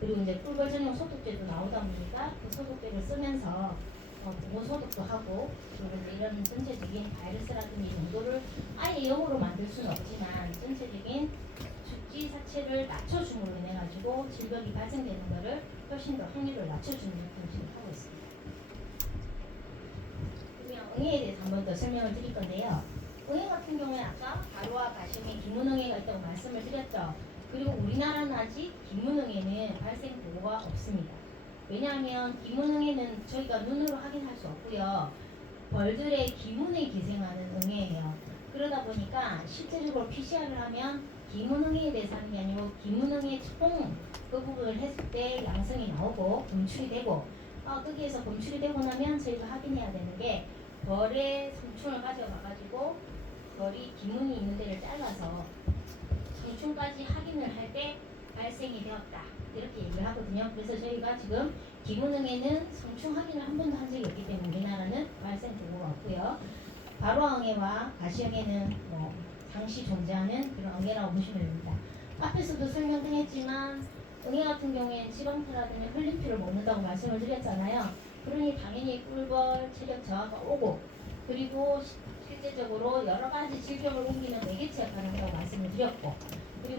그리고 이제 꿀벌 전용 소독제도 나오다 보니까 그 소독제를 쓰면서 보건 소독도 하고 그리고 이제 이런 전체적인 바이러스라든지 농도를 아예 0으로 만들 수는 없지만 전체적인 죽지 사체를 낮춰줌으로 인해 가지고 질병이 발생되는 것을 훨씬 더 확률을 낮춰주는 역할을 지금 하고 있습니다. 그냥 응애에 대해서 한 번 더 설명을 드릴 건데요. 응애 같은 경우에 아까 가루와 가시미, 기문응애가 있다고 말씀을 드렸죠. 그리고 우리나라는 아직 기문응애는 발생 보고가 없습니다. 왜냐하면 기문응애는 저희가 눈으로 확인할 수 없고요. 벌들의 기문에 기생하는 응애예요. 그러다 보니까 실제적으로 PCR을 하면 기문응애에 대해서 하는 게 아니고 기문응애 총 그 부분을 했을 때 양성이 나오고 검출이 되고 거기에서 검출이 되고 나면 저희가 확인해야 되는 게 벌의 성충을 가져가가지고 벌이 기문이 있는 데를 잘라서 성충까지 확인을 할 때 발생이 되었다 이렇게 얘기를 하거든요. 그래서 저희가 지금 기문응애는 성충 확인을 한 번도 한 적이 없기 때문에 우리나라는 발생 보고가 없고요. 발화응애와 가시응애는 상시 존재하는 그런 응애라고 보시면 됩니다. 앞에서도 설명드렸지만 응애 같은 경우에는 지방타라든지 흘림피를 먹는다고 말씀을 드렸잖아요. 그러니 당연히 꿀벌, 체력 저하가 오고 그리고 실제적으로 여러 가지 질병을 옮기는 매개체 역할을 한다고 말씀을 드렸고